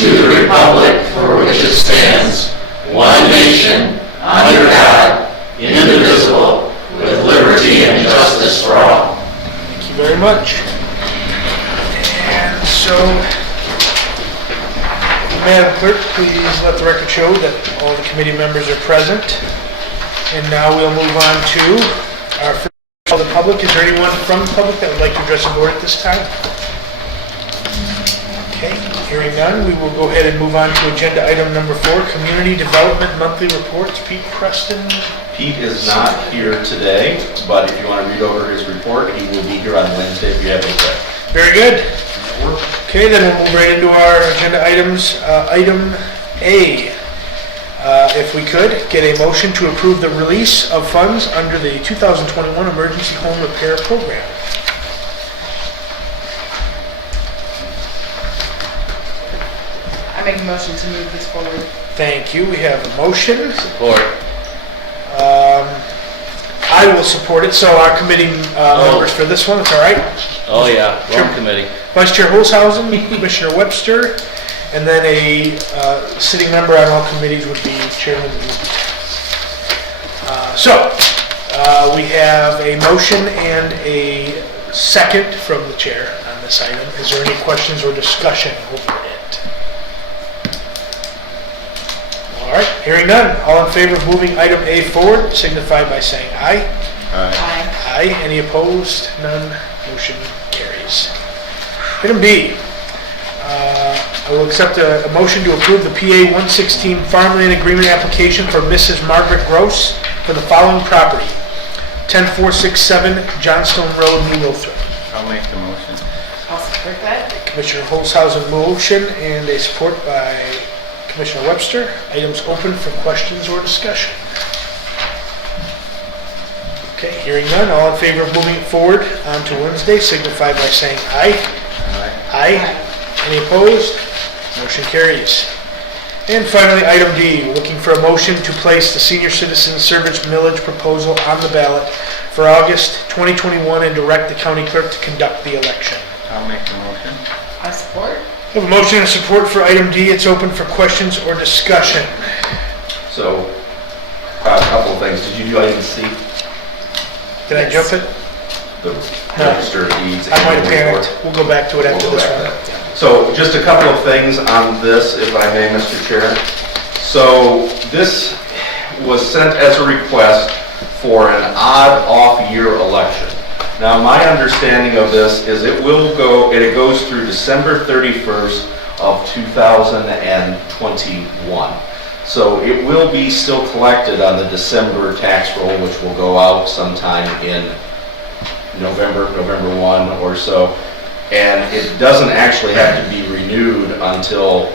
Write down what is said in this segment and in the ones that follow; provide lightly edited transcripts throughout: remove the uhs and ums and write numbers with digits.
to the republic for which it stands, one nation, under God, indivisible, with liberty and justice for all. Thank you very much. And so, Madam Clerk, please let the record show that all the committee members are present. And now we'll move on to our first call to the public. Is there anyone from the public that would like to address the board at this time? Okay, hearing none, we will go ahead and move on to agenda item number 4, Community Development Monthly Reports. Pete Preston. Pete is not here today, but if you want to read over his report, he will be here on Wednesday if you have any questions. Very good. Okay, then we'll move right into our agenda items. Item A, if we could, get a motion to approve the release of funds under the 2021 Emergency Home Repair Program. I make a motion to move this forward. Thank you. We have a motion. Support. I will support it. So our committee members for this one, it's all right? Oh yeah, wrong committee. Vice Chair Holshausen, Commissioner Webster, and then a sitting member on all committees would be Chairman Wood. We have a motion and a second from the chair on this item. Is there any questions or discussion over it? All right, hearing none. All in favor of moving item A forward, signify by saying aye. Aye. Aye. Any opposed? None. Motion carries. Item B. I will accept a motion to approve the PA 116 farmland agreement application for Mrs. Margaret Gross for the following property: 10467 Johnstone Road, New Lothrop. I'll make the motion. I'll support that. Commissioner Holshausen motion and a support by Commissioner Webster. Items open for questions or discussion. Okay, hearing none. All in favor of moving it forward on to Wednesday, signify by saying aye. Aye. Any opposed? Motion carries. And finally, item D, we're looking for a motion to place the senior citizen service millage proposal on the ballot for August 2021 and direct the county clerk to conduct the election. I'll make the motion. I support. We have a motion and support for item D. It's open for questions or discussion. So, a couple of things. Did you do item C? Did I jump it? The register of deeds. I might have panicked. We'll go back to it after this one. So just a couple of things on this, if I may, Mr. Chair. So this was sent as a request for an odd off-year election. Now my understanding of this is it goes through December 31st of 2021. So it will be still collected on the December tax roll, which will go out sometime in November 1 or so. And it doesn't actually have to be renewed until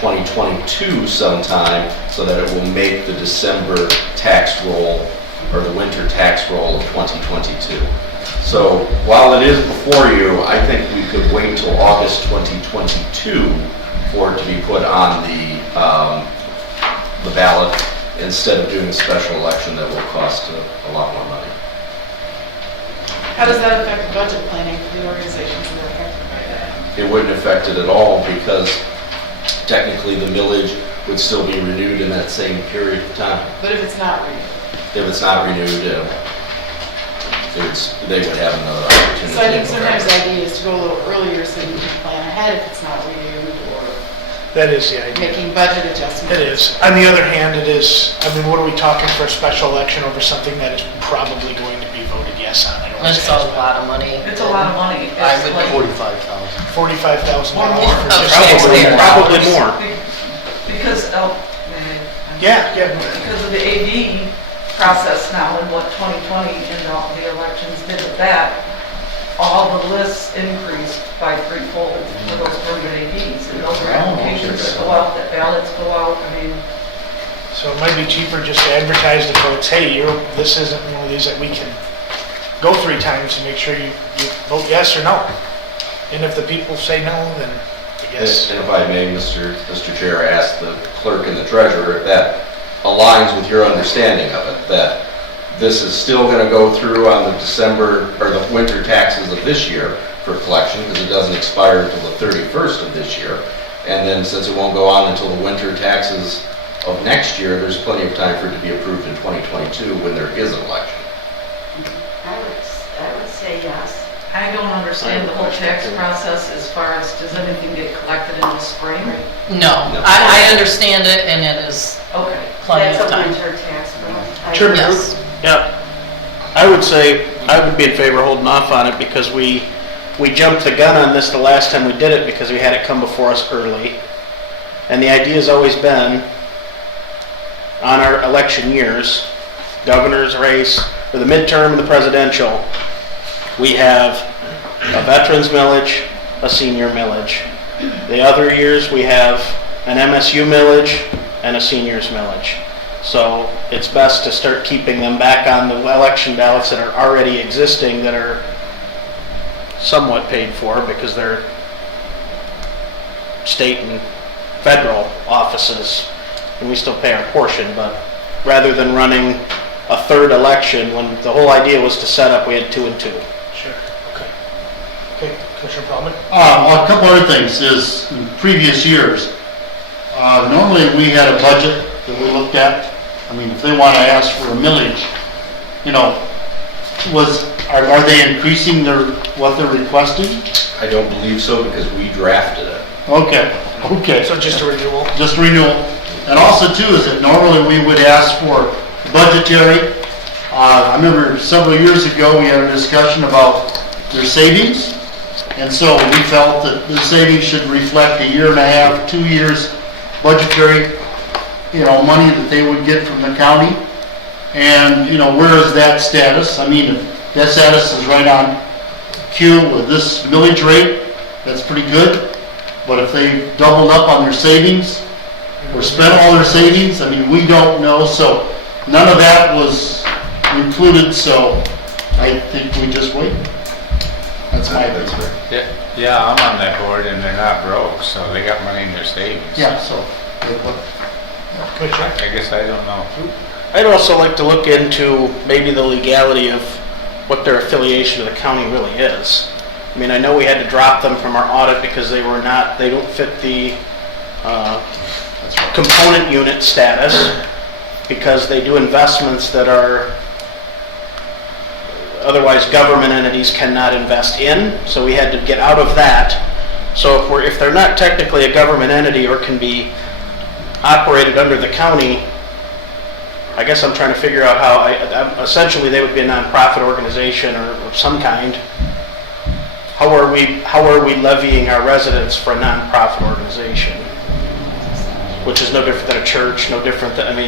2022 sometime, so that it will make the December tax roll or the winter tax roll of 2022. So while it is before you, I think we could wait till August 2022 for it to be put on the ballot instead of doing a special election that will cost a lot more money. How does that affect budget planning for the organizations that are affected by that? It wouldn't affect it at all because technically the millage would still be renewed in that same period of time. But if it's not renewed? If it's not renewed, they would have another opportunity. So I think sometimes the idea is to go a little earlier so you can plan ahead if it's not renewed, or That is the idea. making budget adjustments. It is. On the other hand, it is, I mean, what are we talking for a special election over something that is probably going to be voted yes on? I don't That's a lot of money. It's a lot of money. I would It's like- $45,000. $45,000 Or more. for just Probably probably more. Because Yeah. because of the AD process now and what 2020 and all the elections did with that, all the lists increased by threefold for those permanent ADs. And those are applications that go out, that ballots go out. I mean, So it might be cheaper just to advertise to folks, hey, this isn't one of these that we can go 3 times to make sure you vote yes or no. And if the people say no, then I guess. And if I may, Mr. Chair, ask the clerk and the treasurer if that aligns with your understanding of it, that this is still going to go through on the December or the winter taxes of this year for collection, because it doesn't expire until the 31st of this year, And then since it won't go on until the winter taxes of next year, there's plenty of time for it to be approved in 2022 when there is an election. I would say yes. I don't understand the whole tax process as far as, does anything get collected in the spring? No, I understand it, and it is Okay. plenty of That's a time. winter tax bill. Chairman Yes. Root? Yeah. I would say, I would be in favor of holding off on it because we jumped the gun on this the last time we did it because we had it come before us early. And the idea has always been, on our election years, governor's race, or the midterm and the presidential, we have a veterans millage, a senior millage. The other years, we have an MSU millage and a seniors millage. So it's best to start keeping them back on the election ballots that are already existing, that are somewhat paid for because they're state and federal offices, and we still pay our portion, but rather than running a third election, when the whole idea was to set up, we had 2 and 2. Sure. Okay. Okay, Commissioner Feldman? A couple other things is, in previous years, normally we had a budget that we looked at. I mean, if they want to ask for a millage, you know, are they increasing what they're requesting? I don't believe so because we drafted it. Okay. So just a renewal? Just renewal. And also too, is that normally we would ask for budgetary. I remember several years ago, we had a discussion about their savings. And so we felt that the savings should reflect a year and a half, 2 years budgetary, money that they would get from the county. And, where is that status? I mean, if that status is right on cue with this millage rate, that's pretty good. But if they doubled up on their savings or spent all their savings, I mean, we don't know. So none of that was included, so I think we just wait. That's my opinion. Yeah, I'm on that board and they're not broke, so they got money in their savings. Yeah, so. Commissioner? I guess I don't know. I'd also like to look into maybe the legality of what their affiliation to the county really is. I mean, I know we had to drop them from our audit because they don't fit the component unit status because they do investments that are otherwise government entities cannot invest in, so we had to get out of that. So if they're not technically a government entity or can be operated under the county, I guess I'm trying to figure out how, essentially they would be a nonprofit organization or of some kind. How are we levying our residents for a nonprofit organization? Which is no different than a church, no different than,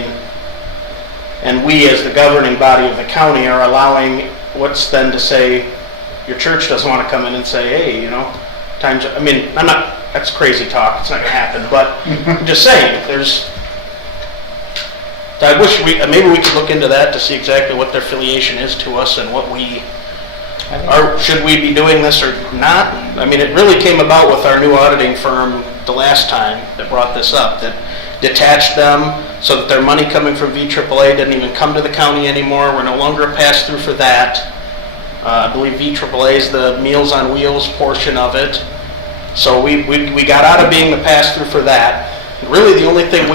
and we as the governing body of the county are allowing, what's then to say, your church doesn't want to come in and say, hey, that's crazy talk, it's not going to happen, but I'm just saying, I wish maybe we could look into that to see exactly what their affiliation is to us and what should we be doing this or not? It really came about with our new auditing firm the last time that brought this up, that detached them so that their money coming from VAAA didn't even come to the county anymore. We're no longer a pass-through for that. I believe VAAA is the Meals on Wheels portion of it. So we got out of being the pass-through for that. Really, the only thing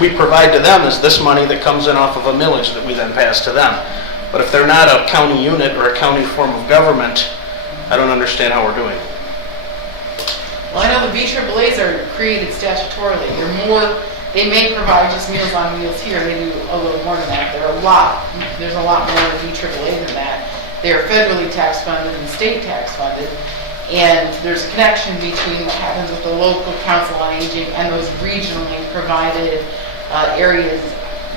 we provide to them is this money that comes in off of a millage that we then pass to them. But if they're not a county unit or a county form of government, I don't understand how we're doing. Well, I know the VAAAs are created statutorily. They may provide just Meals on Wheels here, they do a little more than that. There's a lot more of VAAA than that. They're federally tax funded and state tax funded. And there's a connection between what happens with the local council on aging and those regionally provided areas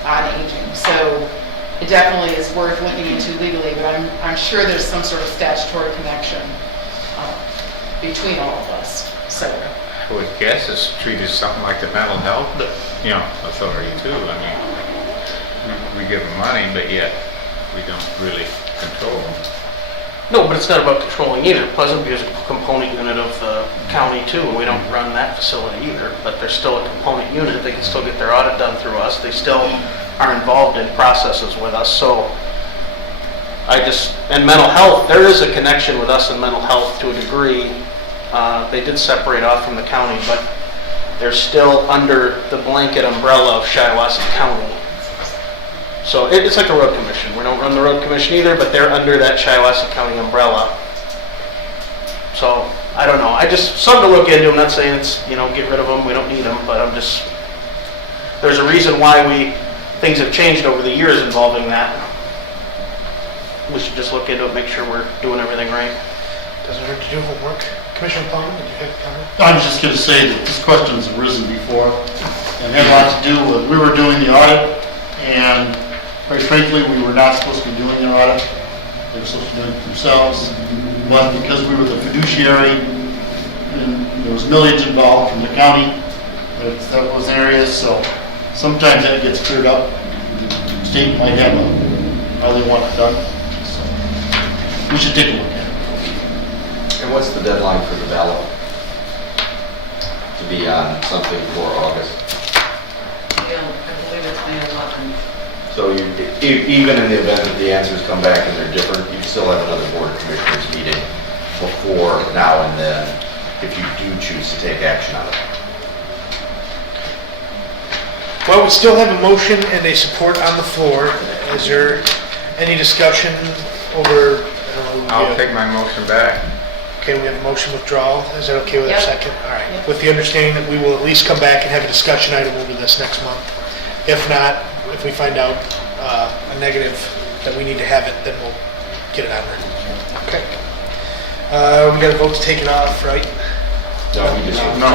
on aging. So it definitely is worth looking into legally, but I'm sure there's some sort of statutory connection between all of us. So I would guess it's treated something like the mental health, authority too. We give them money, but yet we don't really control them. No, but it's not about controlling either. Pleasant View is a component unit of the county too, and we don't run that facility either, but they're still a component unit. They can still get their audit done through us. They still are involved in processes with us. So and mental health, there is a connection with us in mental health to a degree. They did separate off from the county, but they're still under the blanket umbrella of Shiawassee County. So it's like a road commission. We don't run the road commission either, but they're under that Shiawassee County umbrella. So, I don't know. Something to look into. I'm not saying it's, get rid of them, we don't need them, but there's a reason why things have changed over the years involving that. We should just look into it, make sure we're doing everything right. Doesn't hurt to do homework. Commissioner Plummer, did you have a comment? I was just going to say that this question's arisen before and had a lot to do with, we were doing the audit, and quite frankly, we were not supposed to be doing the audit. They were supposed to be doing it themselves, but because we were the fiduciary, and there was millage involved from the county, that was areas, so sometimes that gets cleared up. The state might have how they want it done, so we should take a look at it. And what's the deadline for the ballot? To be on something for August? Yeah, I believe it's May 11th. So even in the event that the answers come back and they're different, you still have another board of commissioners meeting before now and then, if you do choose to take action on it. Well, we still have a motion and a support on the floor. Is there any discussion over, I'll take my motion back. Okay, we have a motion withdrawal. Is that okay with a Yep. second? All right. Yep. With the understanding that we will at least come back and have a discussion item over this next month. If not, if we find out a negative that we need to have it, then we'll get it on there. Okay. We got a vote to take it off, right? No, we just. No,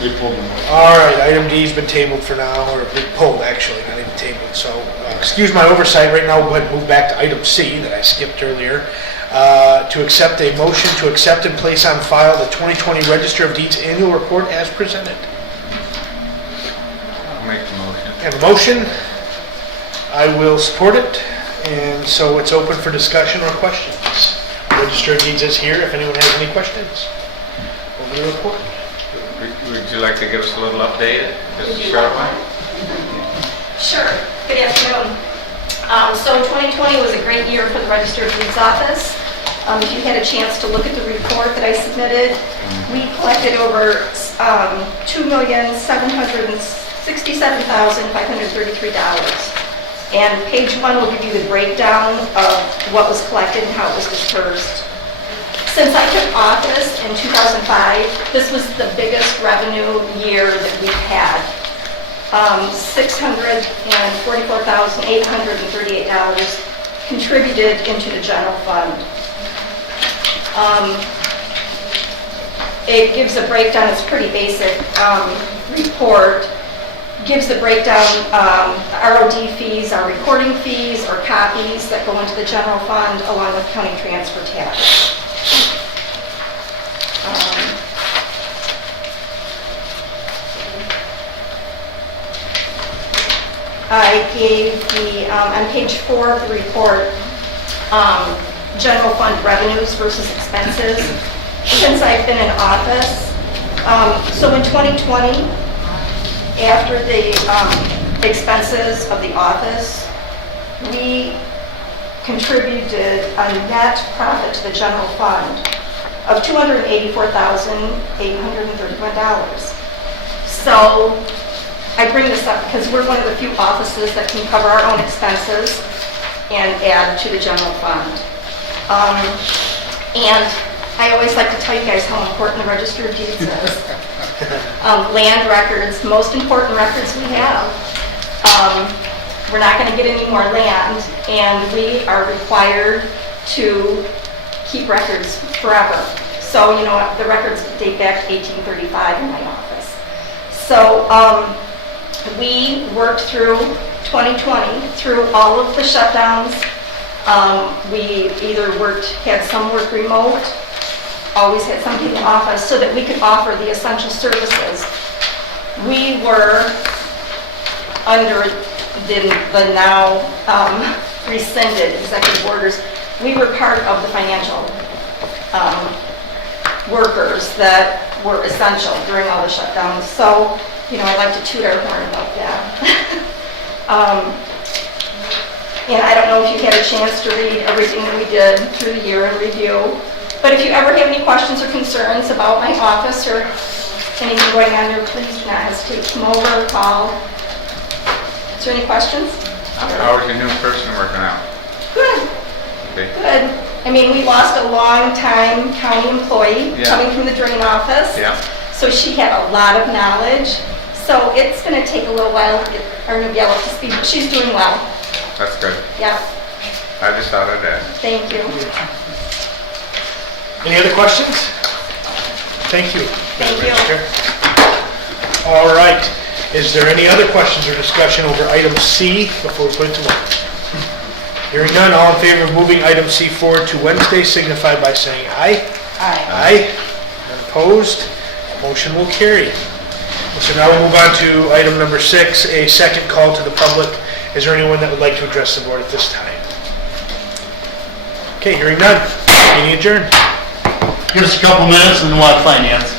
they pulled them. All right, item D's been tabled for now, or been pulled actually, not even tabled. So, excuse my oversight right now, we'll go ahead and move back to item C that I skipped earlier. To accept a motion to accept and place on file the 2020 Register of Deeds annual report as presented. I'll make the motion. I have a motion. I will support it. And so it's open for discussion or questions. Register of Deeds is here if anyone has any questions over the report. Would you like to give us a little update, just a short one? Sure. Good afternoon. So 2020 was a great year for the Register of Deeds office. If you had a chance to look at the report that I submitted, we collected over $2,767,533. And page 1 will give you the breakdown of what was collected and how it was dispersed. Since I took office in 2005, this was the biggest revenue year that we've had. $644,838 contributed into the general fund. It gives a breakdown, it's a pretty basic report. Gives the breakdown, ROD fees, our recording fees, or copies that go into the general fund, along with county transfer tax. I gave on page 4 of the report, general fund revenues versus expenses. Since I've been in office, so in 2020, after the expenses of the office, we contributed a net profit to the general fund of $284,831. So I bring this up because we're one of the few offices that can cover our own expenses and add to the general fund. And I always like to tell you guys how important the Register of Deeds is. Land records, most important records we have. We're not going to get any more land, and we are required to keep records forever. So, you know what, the records date back to 1835 in my office. So, we worked through 2020, through all of the shutdowns. We either had some work remote, always had somebody in the office so that we could offer the essential services. We were under the now rescinded executive orders. We were part of the financial workers that were essential during all the shutdowns. So, you know, I like to toot our horn about that. And I don't know if you had a chance to read everything that we did through the year in review. But if you ever have any questions or concerns about my office or anything going on there, please do not hesitate to come over, call. Is there any questions? How's your new person working out? Good, Okay. good. I mean, we lost a long-time county employee Yeah. coming from the drain office. Yeah, So she had a lot of knowledge. So it's going to take a little while to get our new gal up to speed, but she's doing well. that's good. Yep, I just thought I'd ask. thank you. Any other questions? Thank you. Thank Madam you. Chair. All right. Is there any other questions or discussion over item C before we put it to vote? Hearing none, all in favor of moving item C forward to Wednesday signify by saying aye. Aye. Aye. None opposed? Motion will carry. So now we'll move on to item number 6, a second call to the public. Is there anyone that would like to address the board at this time? Okay, hearing none. Meeting adjourned. Give us a couple minutes and we'll have finance.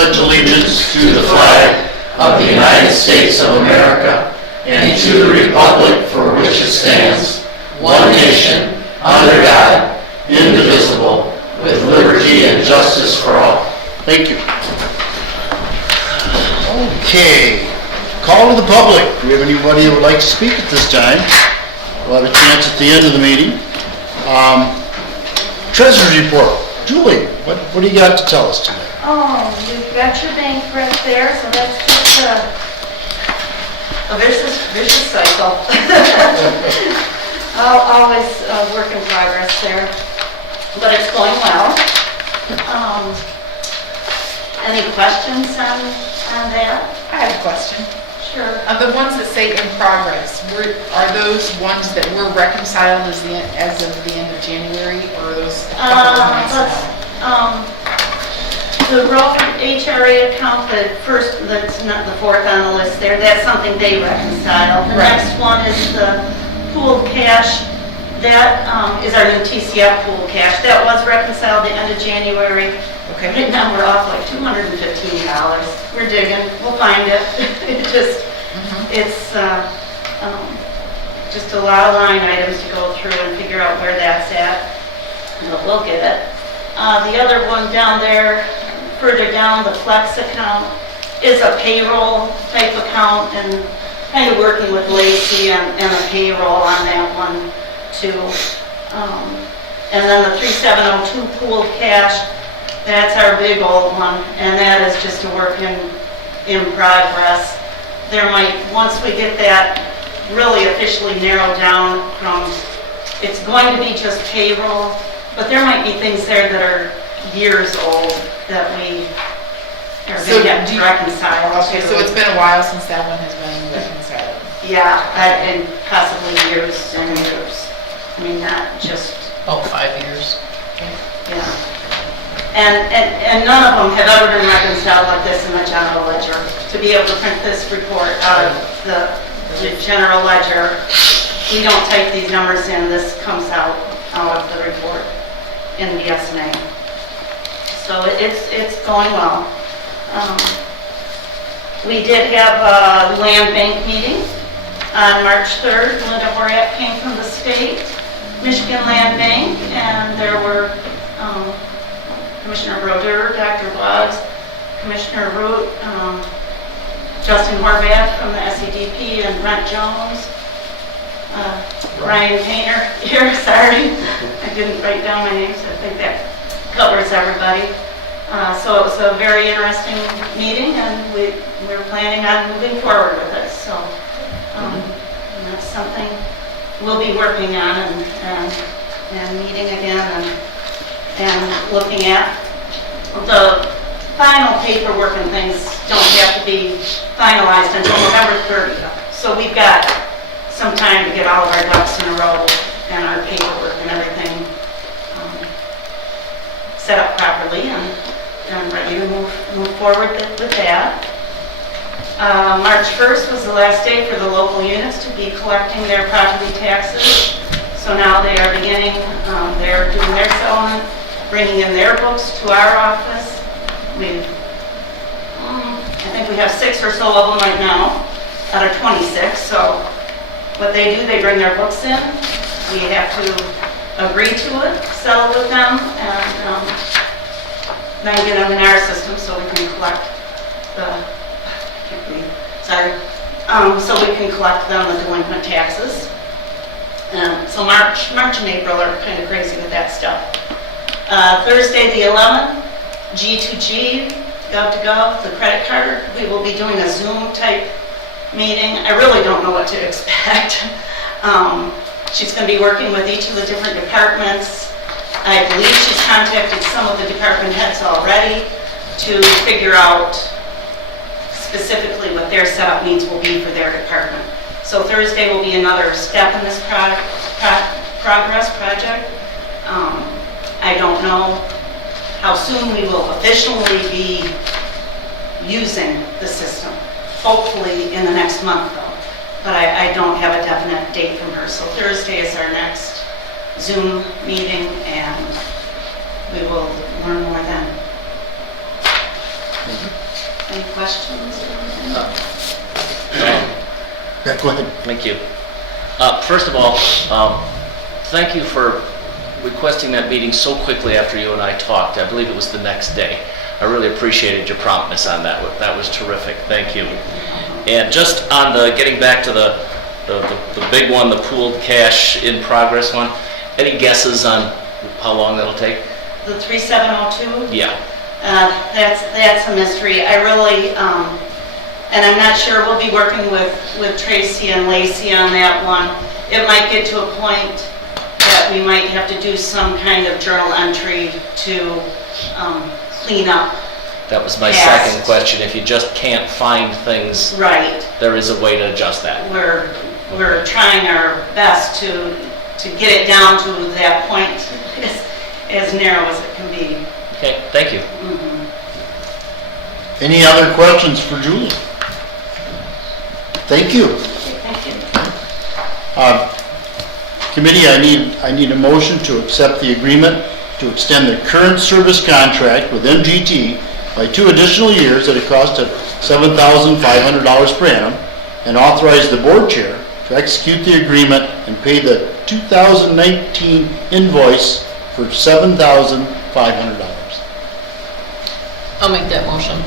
pledge allegiance to the flag of the United States of America and to the republic for which it stands, one nation, under God, indivisible, with liberty and justice for all. Thank you. Okay, call to the public. Do we have anybody who would like to speak at this time? We'll have a chance at the end of the meeting. Treasurer's report. Julie, what do you got to tell us today? Oh, you've got your bank right there, so that's just a vicious cycle. Always a work in progress there, but it's going well. Any questions on that? I have a question. Sure. The ones that say in progress, are those ones that were reconciled as of the end of January, or are those a couple of months now? The road HRA account, that's not the fourth on the list there, that's something they reconcile. The Right. next one is the pooled cash. That is our new TCF pooled cash. That was reconciled the end of January. Okay. Right now, we're off like $215. We're digging, we'll find it. It's just a lot of line items to go through and figure out where that's at. But we'll get it. The other one down there, further down, the Flex account, is a payroll type account, and kind of working with Lacey and the payroll on that one too. And then the 3702 pooled cash, that's our big old one, and that is just a work in progress. There might, once we get that really officially narrowed down from, it's going to be just payroll, but there might be things there that are years old that we are going to have to reconcile. Okay, so it's been a while since that one has been reconciled. Yeah, and possibly years and years. I mean, not just, About 5 years. yeah. And none of them have ever been reconciled like this in the general ledger. To be able to print this report out of the general ledger, we don't type these numbers in, this comes out of the report in the S&A. So it's going well. We did have a land bank meeting on March 3rd. Linda Horak came from the state, Michigan Land Bank, and there were Commissioner Broder, Dr. Boggs, Commissioner Root, Justin Horvath from the SEDP, and Brent Jones, Ryan Painter here, sorry. I didn't write down my names, I think that covers everybody. So it was a very interesting meeting, and we're planning on moving forward with it. So and that's something we'll be working on and meeting again and looking at. The final paperwork and things don't have to be finalized until November 30th. So we've got some time to get all of our ducks in a row and our paperwork and everything set up properly and ready to move forward with that. March 1st was the last day for the local units to be collecting their property taxes. So now they are beginning, they're doing their settlement, bringing in their books to our office. I think we have 6 or so of them right now out of 26. So what they do, they bring their books in. We have to agree to it, settle with them, and then get them in our system so we can collect so we can collect them the delinquent taxes. So March and April are kind of crazy with that stuff. Thursday the 11th, G2G, Gov2Gov, the credit card. We will be doing a Zoom type meeting. I really don't know what to expect. She's going to be working with each of the different departments. I believe she's contacted some of the department heads already to figure out specifically what their setup needs will be for their department. So Thursday will be another step in this progress project. I don't know how soon we will officially be using the system. Hopefully in the next month though. But I don't have a definite date from her. So Thursday is our next Zoom meeting and we will learn more then. Any questions? Yeah, go ahead. Thank you. First of all, thank you for requesting that meeting so quickly after you and I talked. I believe it was the next day. I really appreciated your promptness on that. That was terrific. Thank you. And just on the, getting back to the big one, the pooled cash in progress one, any guesses on how long that'll take? The 3702? Yeah. That's a mystery. I really, and I'm not sure, we'll be working with Tracy and Lacey on that one. It might get to a point that we might have to do some kind of journal entry to clean up. That was my Past. second question. If you just can't find things, Right. there is a way to adjust that. We're trying our best to get it down to that point as narrow as it can be. Okay, thank you. Any other questions for Julie? Thank you. Thank you. Committee, I need a motion to accept the agreement to extend the current service contract with MGT by 2 additional years at a cost of $7,500 per annum, and authorize the board chair to execute the agreement and pay the 2019 invoice for $7,500. I'll make that motion.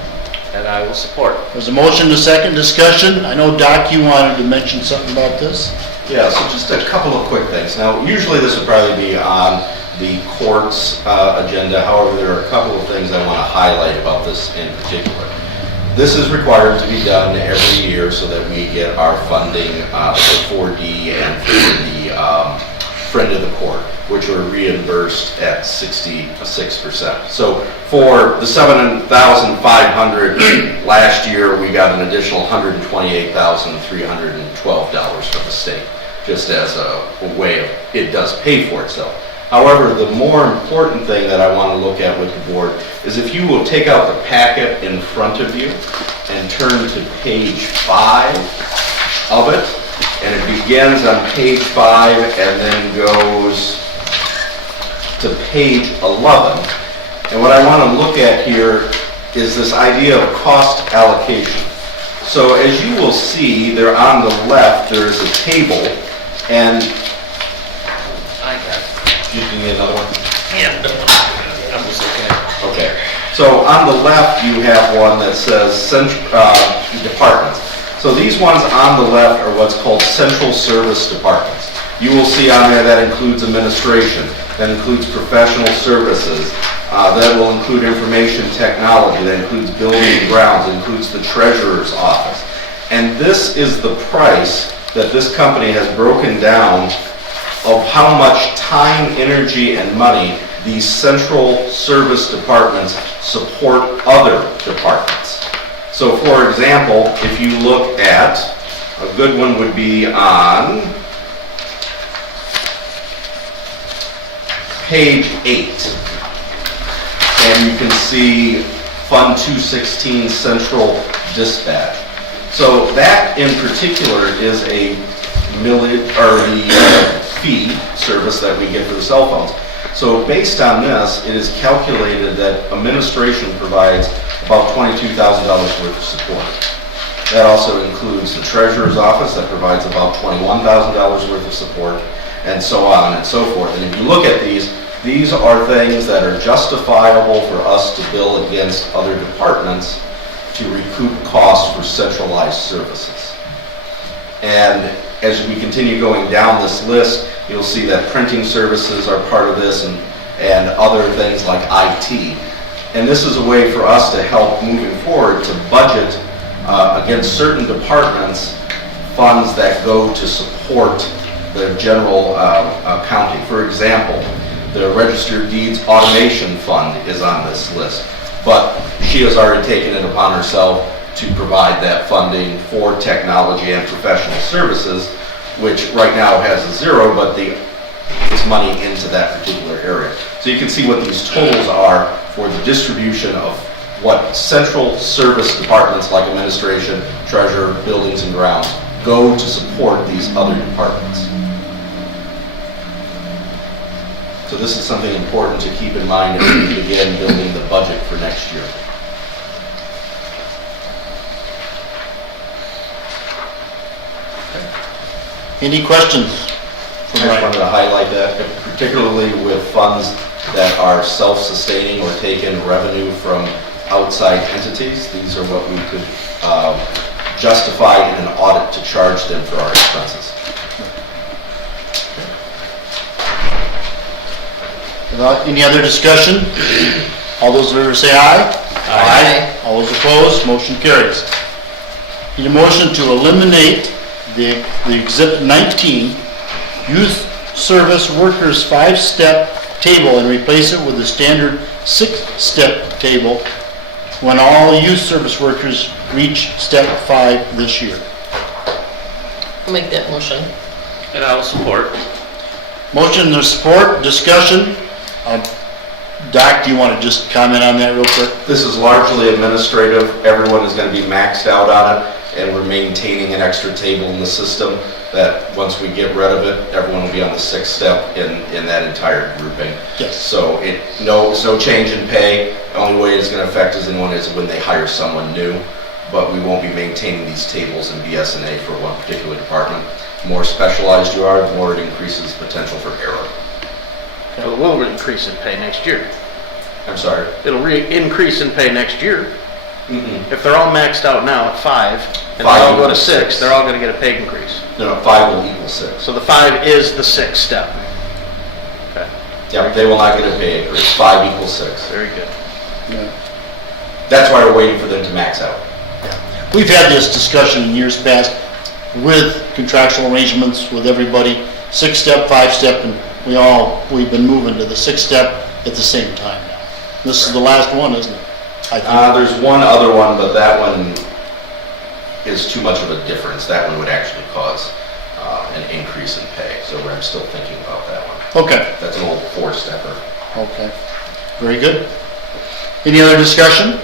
And I will support. There's a motion to second discussion. I know, Doc, you wanted to mention something about this. Yeah, so just a couple of quick things. Now, usually this would probably be on the court's agenda. However, there are a couple of things I want to highlight about this in particular. This is required to be done every year so that we get our funding for 4D and for the friend of the court, which are reimbursed at 66%. So for the $7,500 last year, we got an additional $128,312 from the state, just as a way of, it does pay for itself. However, the more important thing that I want to look at with the board is if you will take out the packet in front of you and turn to page 5 of it, and it begins on page 5 and then goes to page 11. And what I want to look at here is this idea of cost allocation. So as you will see, there on the left, there is a table, and I got it. you need another one? Yeah. I'm just looking at. Okay. So on the left, you have one that says departments. So these ones on the left are what's called central service departments. You will see on there that includes administration, that includes professional services, that will include information technology, that includes building and grounds, that includes the treasurer's office. And this is the price that this company has broken down of how much time, energy, and money these central service departments support other departments. So for example, if you look at, a good one would be on page 8. And you can see Fund 216 Central Dispatch. So that in particular is a fee service that we get for the cell phones. So based on this, it is calculated that administration provides about $22,000 worth of support. That also includes the treasurer's office that provides about $21,000 worth of support, and so on and so forth. And if you look at these are things that are justifiable for us to bill against other departments to recoup costs for centralized services. And as we continue going down this list, you'll see that printing services are part of this and other things like IT. And this is a way for us to help moving forward to budget against certain departments funds that go to support the general accounting. For example, the Registered Deeds Automation Fund is on this list, but she has already taken it upon herself to provide that funding for technology and professional services, which right now has a 0, but it's money into that particular area. So you can see what these totals are for the distribution of what central service departments like administration, treasurer, buildings and grounds go to support these other departments. So this is something important to keep in mind as we begin building the budget for next year. Any questions? I just wanted to highlight that, particularly with funds that are self-sustaining or take in revenue from outside entities. These are what we could justify in an audit to charge them for our expenses. Any other discussion? All those in favor say aye. Aye. All those opposed, motion carries. Need a motion to eliminate the Exhibit 19 Youth Service Workers 5-step table and replace it with a standard 6-step table when all youth service workers reach Step 5 this year. I'll make that motion. And I will support. Motion and support, discussion. Doc, do you want to just comment on that real quick? This is largely administrative. Everyone is going to be maxed out on it, and we're maintaining an extra table in the system that once we get rid of it, everyone will be on the 6th step in that entire grouping. Yes. So it's no change in pay. The only way it's going to affect is when they hire someone new, but we won't be maintaining these tables in BS&A for one particular department. The more specialized you are, the more it increases potential for error. Well, it will increase in pay next year. I'm sorry? It'll increase in pay next year. Mm-mm. If they're all maxed out now at 5, and they 5 all go to equals 6, 6. they're all going to get a pay increase. No, 5 will equal 6. So the 5 is the 6th step. Okay, Yeah, they will not get a pay increase. 5 equals 6. very good. That's why we're waiting for them to max out. We've had this discussion in years past with contractual arrangements with everybody, 6-step, 5-step, and we've been moving to the 6-step at the same time now. This is the last one, isn't it? I think. There's one other one, but that one is too much of a difference. That one would actually cause an increase in pay, so I'm still thinking about that one. Okay, That's an old 4-stepper. okay. Very good. Any other discussion?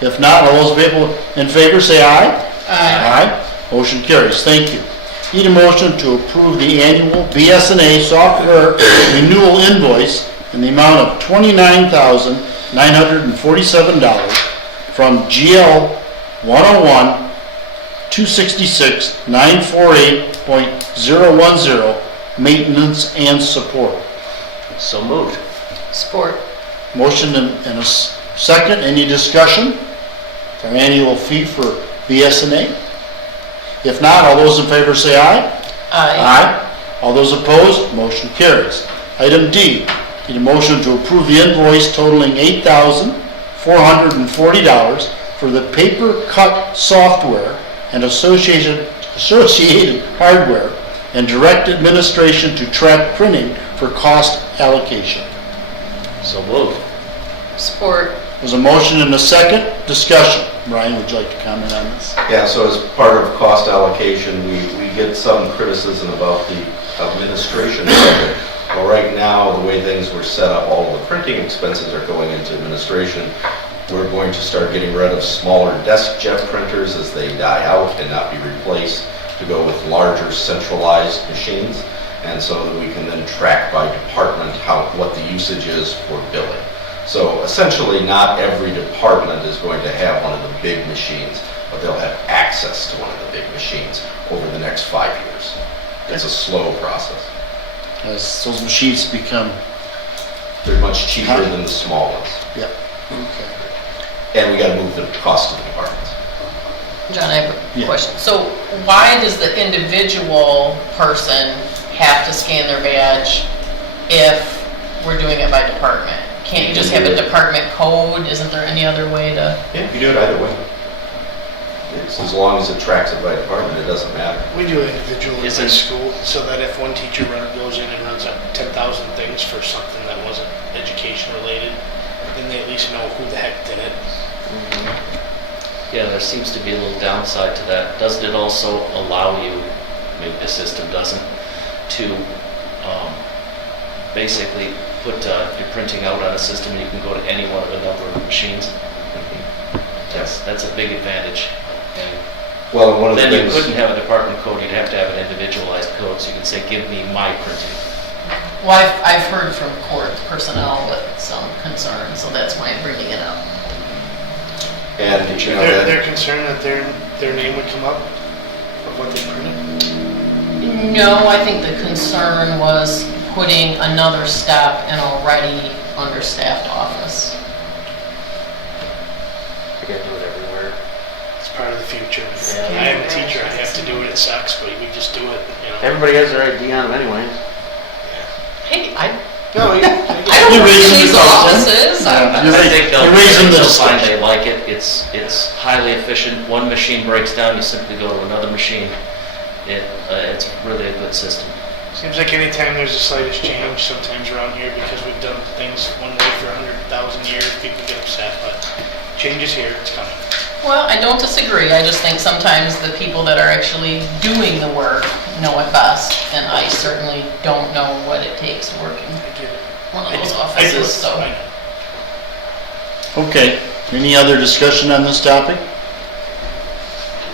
If not, all those in favor say aye. Aye. Motion carries. Thank you. Need a motion to approve the annual BS&A software renewal invoice in the amount of $29,947 from GL 101 266 948.010 maintenance and support. So moved. Support. Motion and a second. Any discussion? Our annual fee for BS&A? If not, all those in favor say aye. Aye. All those opposed, motion carries. Item D, need a motion to approve the invoice totaling $8,440 for the paper cut software and associated hardware and direct administration to track printing for cost allocation. So moved. Support. There's a motion and a second. Discussion. Brian, would you like to comment on this? Yeah, so as part of cost allocation, we get some criticism about the administration of it. Well, right now, the way things were set up, all of the printing expenses are going into administration. We're going to start getting rid of smaller desk-jet printers as they die out and not be replaced to go with larger centralized machines, and so that we can then track by department what the usage is for billing. So essentially, not every department is going to have one of the big machines, but they'll have access to one of the big machines over the next 5 years. It's a slow process. As those machines become, They're much cheaper than the small ones. yeah. Okay. And we gotta move the cost to the departments. John, I have a Yeah. question. So why does the individual person have to scan their badge if we're doing it by department? Can't you just have a department code? Isn't there any other way to? Yeah, you can do it either way. It's as long as it tracks it by department, it doesn't matter. We do individually in Isn't- school, so that if one teacher goes in and runs up 10,000 things for something that wasn't education related, then they at least know who the heck did it. Yeah, there seems to be a little downside to that. Doesn't it also allow you, maybe the system doesn't, to basically put your printing out on a system and you can go to any one of a number of machines? That's a big advantage. And Well, and one of the then you things, couldn't have a department code, you'd have to have an individualized code, so you can say, give me my printing. Well, I've heard from court personnel with some concern, so that's why I'm bringing it up. and you know, They're, that, they're concerned that their name would come up of what they printed. No, I think the concern was putting another step in already understaffed office. You gotta do it everywhere. It's part of the future. Yeah. I am a teacher, I have to do it, it sucks, but we just do it, you know. Everybody has their ID on them anyways. Hey, No, I don't You're work in raising these the cost, offices. Yeah. I think You're raising the they'll find discussion. they like it. It's highly efficient. One machine breaks down, you simply go to another machine. It's really a good system. Seems like anytime there's the slightest change, sometimes around here, because we've done things one way for 100,000 years, people get upset, but change is here, it's coming. Well, I don't disagree. I just think sometimes the people that are actually doing the work know it best, and I certainly don't know what it takes working I get it. one of I those do. I do. offices, so. I know. Okay, any other discussion on this topic?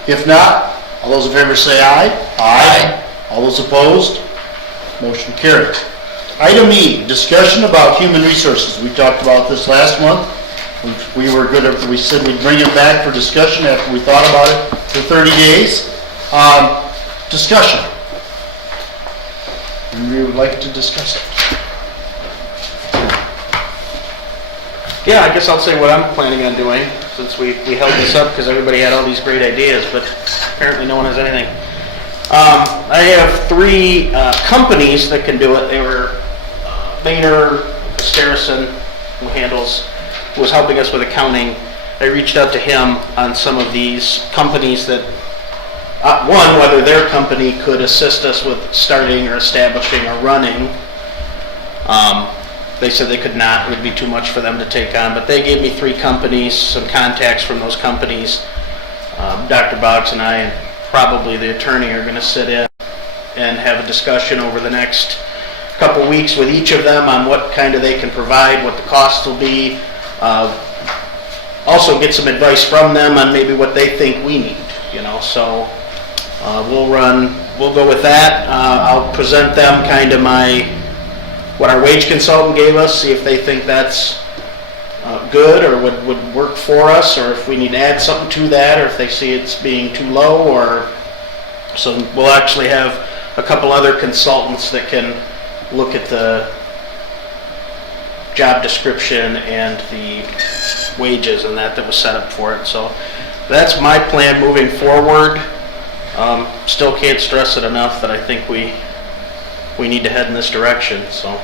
If not, all those in favor say aye. Aye. All those opposed? Motion carried. Item E, discussion about human resources. We talked about this last month. We were good, we said we'd bring it back for discussion after we thought about it for 30 days. Discussion. And we would like to discuss it. Yeah, I guess I'll say what I'm planning on doing, since we held this up because everybody had all these great ideas, but apparently no one has anything. I have 3 companies that can do it. They were Boehner, Starrison, who was helping us with accounting. I reached out to him on some of these companies that, one, whether their company could assist us with starting or establishing or running. They said they could not, it would be too much for them to take on, but they gave me 3 companies, some contacts from those companies. Dr. Boggs and I, and probably the attorney, are going to sit in and have a discussion over the next couple weeks with each of them on what kind of they can provide, what the costs will be. Also get some advice from them on maybe what they think we need, you know, so we'll go with that. I'll present them kind of what our wage consultant gave us, see if they think that's good or would work for us, or if we need to add something to that, or if they see it's being too low, or so we'll actually have a couple other consultants that can look at the job description and the wages and that was set up for it. So that's my plan moving forward. Still can't stress it enough that I think we need to head in this direction, so.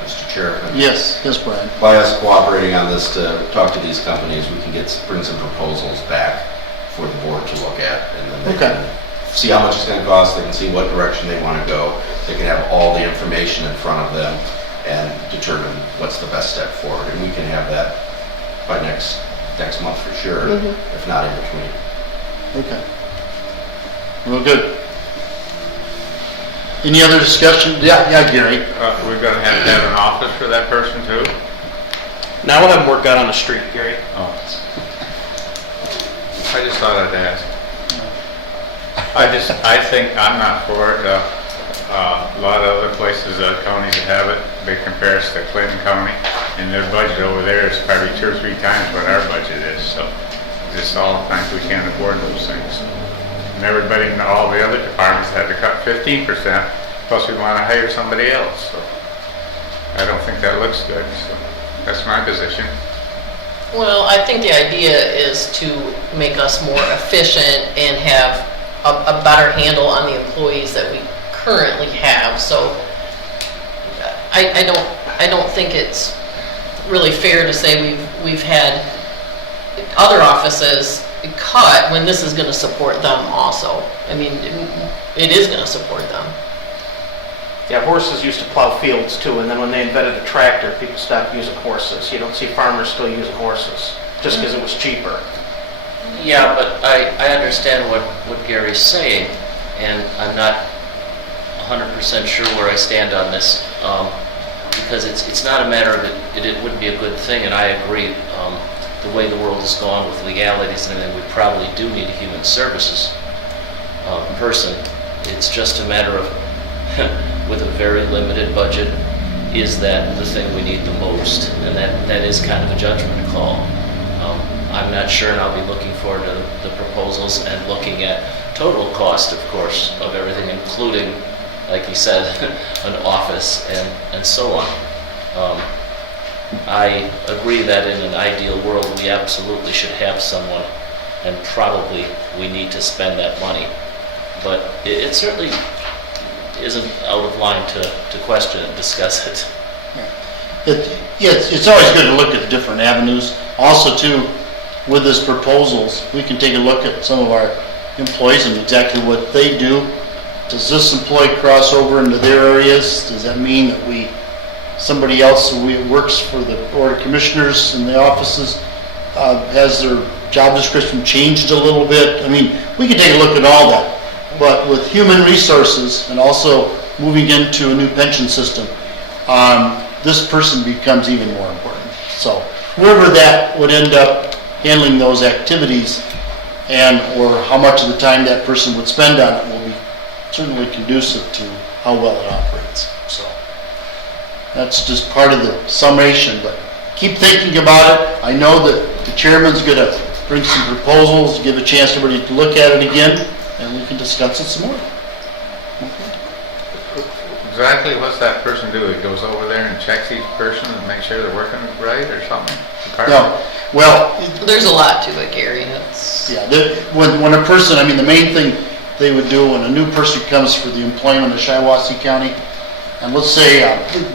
Mr. Chairman. Yes, Brian. By us cooperating on this to talk to these companies, we can bring some proposals back for the board to look at, and then they can see how much it's going to cost, they can see what direction they want to go, they can have all the information in front of them and determine what's the best step forward, and we can have that by next month for sure, if not in between. Okay. Real good. Any other discussion? Yeah, Gary. We're gonna have to have an office for that person too? Now we'll have them work out on the street, Gary. Oh. I just thought I'd ask. I think I'm not for it. A lot of other places, counties that have it, they compare us to Clinton County, and their budget over there is probably 2 or 3 times what our budget is, so just all the times we can't afford those things. And everybody in all the other departments had to cut 15%, plus we want to hire somebody else, so I don't think that looks good, so that's my position. Well, I think the idea is to make us more efficient and have a better handle on the employees that we currently have. So I don't think it's really fair to say we've had other offices cut when this is going to support them also. I mean, it is going to support them. Yeah, horses used to plow fields too, and then when they invented a tractor, people stopped using horses. You don't see farmers still using horses, just because it was cheaper. Yeah, but I understand what Gary's saying, and I'm not 100% sure where I stand on this, because it's not a matter of it wouldn't be a good thing, and I agree. The way the world has gone with legalities and everything, we probably do need a human services person. It's just a matter of, with a very limited budget, is that the thing we need the most? And that is kind of a judgment call. I'm not sure, and I'll be looking forward to the proposals and looking at total cost, of course, of everything, including, like he said, an office and so on. I agree that in an ideal world, we absolutely should have someone, and probably we need to spend that money. But it certainly isn't out of line to question and discuss it. It's always good to look at different avenues. Also too, with these proposals, we can take a look at some of our employees and exactly what they do. Does this employee cross over into their areas? Does that mean that somebody else who works for the Board of Commissioners in the offices has their job description changed a little bit? I mean, we can take a look at all that. But with human resources and also moving into a new pension system, this person becomes even more important. So whoever that would end up handling those activities or how much of the time that person would spend on it will be certainly conducive to how well it operates. So that's just part of the summation, but keep thinking about it. I know that the chairman's going to bring some proposals, give a chance for everybody to look at it again, and we can discuss it some more. Exactly what's that person do? He goes over there and checks each person and makes sure they're working right or something? No, well, There's a lot to it, Gary. That's, yeah, when a person, I mean, the main thing they would do when a new person comes for the employment of Shiawassee County, and let's say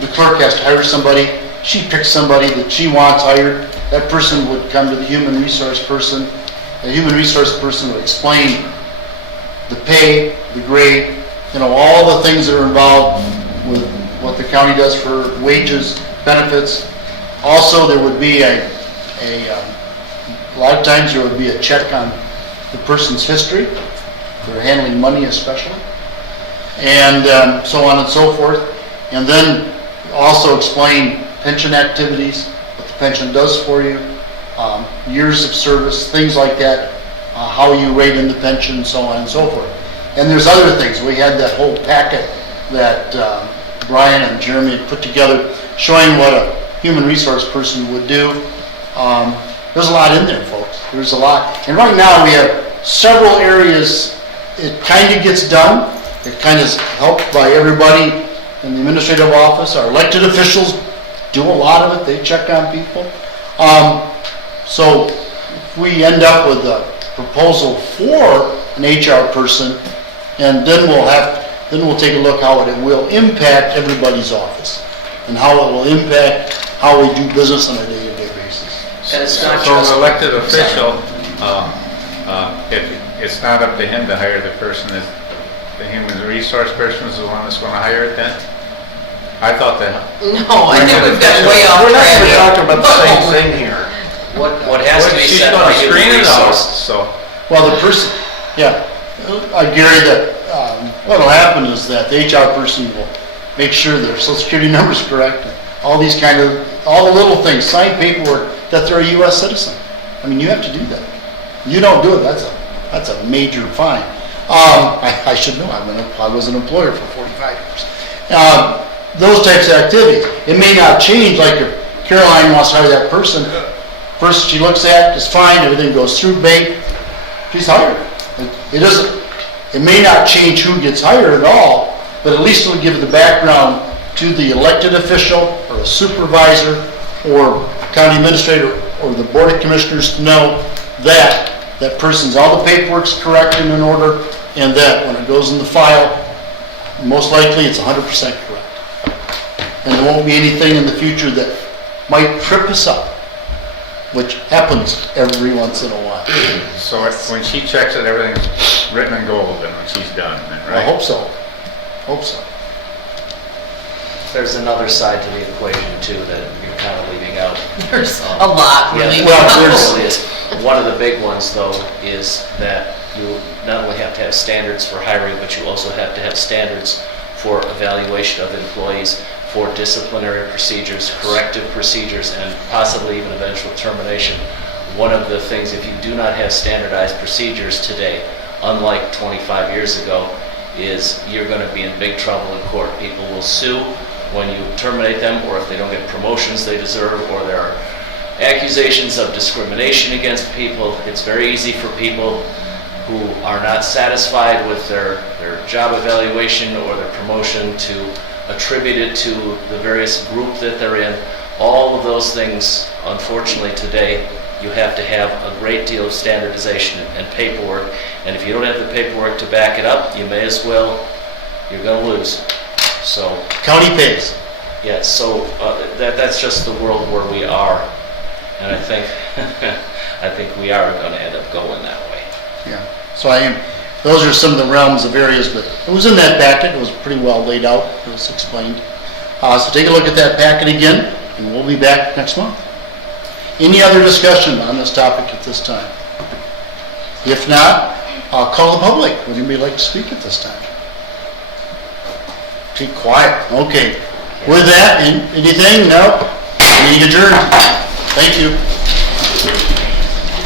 the clerk has to hire somebody, she picks somebody that she wants hired, that person would come to the human resource person. The human resource person would explain the pay, the grade, all the things that are involved with what the county does for wages, benefits. Also, there would be a lot of times there would be a check on the person's history for handling money especially, and so on and so forth. And then also explain pension activities, what the pension does for you, years of service, things like that, how you rate in the pension, so on and so forth. And there's other things. We had that whole packet that Brian and Jeremy had put together showing what a human resource person would do. There's a lot in there, folks. There's a lot. And right now we have several areas. It kind of gets done. It kind of is helped by everybody in the administrative office. Our elected officials do a lot of it. They check on people. So if we end up with a proposal for an HR person, and then we'll take a look how it will impact everybody's office and how it will impact how we do business on a day-to-day basis. And it's not So just an elected official, it's not up to him to hire the person, the human resource person is the one that's going to hire it then? I thought that. no, I think we've got way off We're not even track. talking about the same thing here. what has to be She's said going by to human screen it out, resource. so. Well, the person, yeah, Gary, what'll happen is that the HR person will make sure their social security number's correct, and all the little things, sign paperwork that they're a U.S. citizen. I mean, you have to do that. You don't do it, that's a major fine. I should know, I was an employer for 45 years. Those types of activities. It may not change, like if Caroline wants to hire that person, first she looks at, it's fine, everything goes through bank, she's hired. It may not change who gets hired at all, but at least it'll give the background to the elected official or a supervisor or county administrator or the Board of Commissioners to know that that person's, all the paperwork's correct and in order, and that when it goes in the file, most likely it's 100% correct. And there won't be anything in the future that might trip us up, which happens every once in a while. So when she checks it, everything's written in gold then when she's done, then, I right? hope so. Hope so. There's another side to the equation too that you're kind of leaving out. There's a lot, really. Well, one of the big ones though is that you not only have to have standards for hiring, but you also have to have standards for evaluation of employees, for disciplinary procedures, corrective procedures, and possibly even eventual termination. One of the things, if you do not have standardized procedures today, unlike 25 years ago, is you're going to be in big trouble in court. People will sue when you terminate them, or if they don't get promotions they deserve, or there are accusations of discrimination against people. It's very easy for people who are not satisfied with their job evaluation or their promotion to attribute it to the various group that they're in. All of those things, unfortunately today, you have to have a great deal of standardization and paperwork. And if you don't have the paperwork to back it up, you may as well, you're going to lose. So, County pays. yes, so that's just the world where we are. And I think, I think we are going to end up going that way. Yeah, so those are some of the realms of areas, but it was in that packet, it was pretty well laid out, it was explained. So take a look at that packet again, and we'll be back next month. Any other discussion on this topic at this time? If not, I'll call the public. Would anybody like to speak at this time? Keep quiet, okay. With that, anything? No? Meeting adjourned. Thank you.